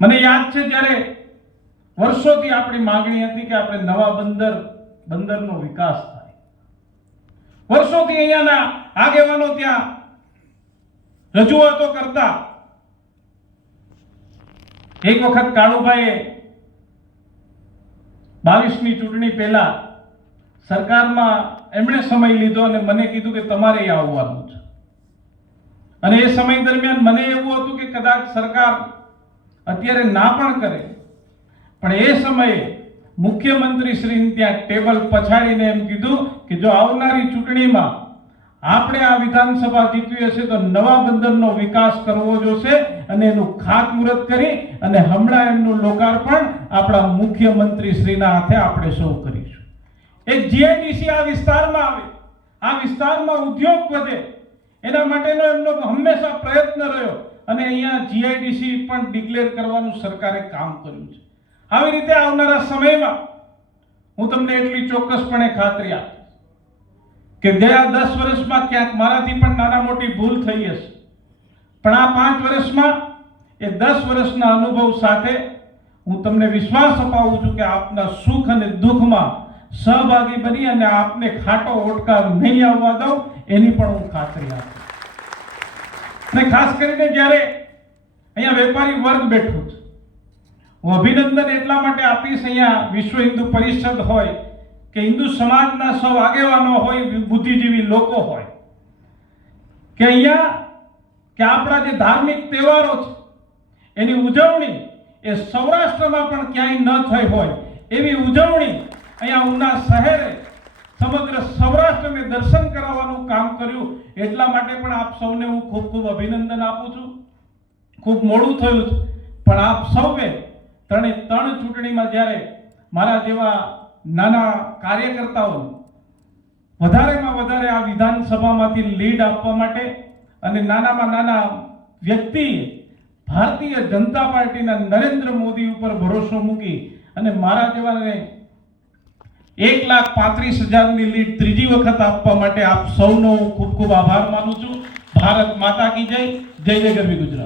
મને યાદ છે જ્યારે વર્ષોથી આપણી માગણી હતી કે આપણે નવા બંદર, બંદરનો વિકાસ થાય. વર્ષોથી અહીંયાના આગેવાનો ત્યાં રજૂઆતો કરતા. એક વખત કાળુભાઈએ બાવીસમી ચૂંટણી પહેલા સરકારમાં એમણે સમય લીધો અને મને કીધું કે તમારે આવવાનું છે. અને એ સમય દરમિયાન મને એવું હતું કે કદાચ સરકાર અત્યારે ના પણ કરે. પણ એ સમયે મુખ્યમંત્રી શ્રી ત્યાં ટેબલ પછાડીને એમ કીધું કે જો આવનારી ચૂંટણીમાં આપણે આ વિધાનસભા જીતવી હશે તો નવા બંદરનો વિકાસ કરવો જોશે અને એનું ખાતમુહૂર્ત કરી અને હમણાં એમનું લોકાર્પણ આપણા મુખ્યમંત્રી શ્રીના હાથે આપણે સૌ કરીશું. એક જીઆઈડીસી આ વિસ્તારમાં આવે. આ વિસ્તારમાં ઉદ્યોગ વધે. એના માટેનો એમનો હંમેશા પ્રયત્ન રહ્યો. અને અહીંયા જીઆઈડીસી પણ ડિક્લેર કરવાનું સરકારે કામ કર્યું છે. આવી રીતે આવનારા સમયમાં હું તમને એટલી ચોક્કસપણે ખાતરી આપીશ કે ગયા દસ વર્ષમાં ક્યાંક મારાથી પણ નાના મોટી ભૂલ થઈ હશે. પણ આ પાંચ વર્ષમાં એ દસ વર્ષના અનુભવ સાથે હું તમને વિશ્વાસ અપાવું છું કે આપના સુખ અને દુઃખમાં સહભાગી બની અને આપને ખાટો ઓટકાર નહીં આવવા દઉં, એની પણ હું ખાતરી આપું અને ખાસ કરીને જ્યારે અહીંયા વેપારી વર્ગ બેઠો છે. હું અભિનંદન એટલા માટે આપીશ અહીંયા વિશ્વ હિન્દુ પરિષદ હોય કે હિન્દુ સમાજના સૌ આગેવાનો હોય, બુદ્ધિજીવી લોકો હોય, કે અહીંયા કે આપણા જે ધાર્મિક તહેવારો છે, એની ઉજવણી એ સૌરાષ્ટ્રમાં પણ ક્યાંય ન થઈ હોય, એવી ઉજવણી અહીંયા ઉના શહેરે સમગ્ર દર્શન કરાવવાનું કામ કર્યું, એટલા માટે પણ આપ સૌને હું ખૂબ ખૂબ અભિનંદન આપું છું. ખૂબ મોડું થયું છે, પણ આપ સૌએ ત્રણે ત્રણ ચૂંટણીમાં જ્યારે મારા જેવા નાના કાર્યકર્તાઓ વધારેમાં વધારે આ વિધાનસભામાંથી લીડ આપવા માટે અને નાનામાં નાના વ્યક્તિએ ભારતીય જનતા પાર્ટીના નરેન્દ્ર મોદી ઉપર ભરોસો મૂકી અને મારા જેવાને એક લાખ પાંત્રીસ હજારની લીડ ત્રીજી વખત આપવા માટે આપ સૌનો ખૂબ ખૂબ આભાર માનું છું. ભારત માતા કી જય. જય જય ગરવી ગુજરાત.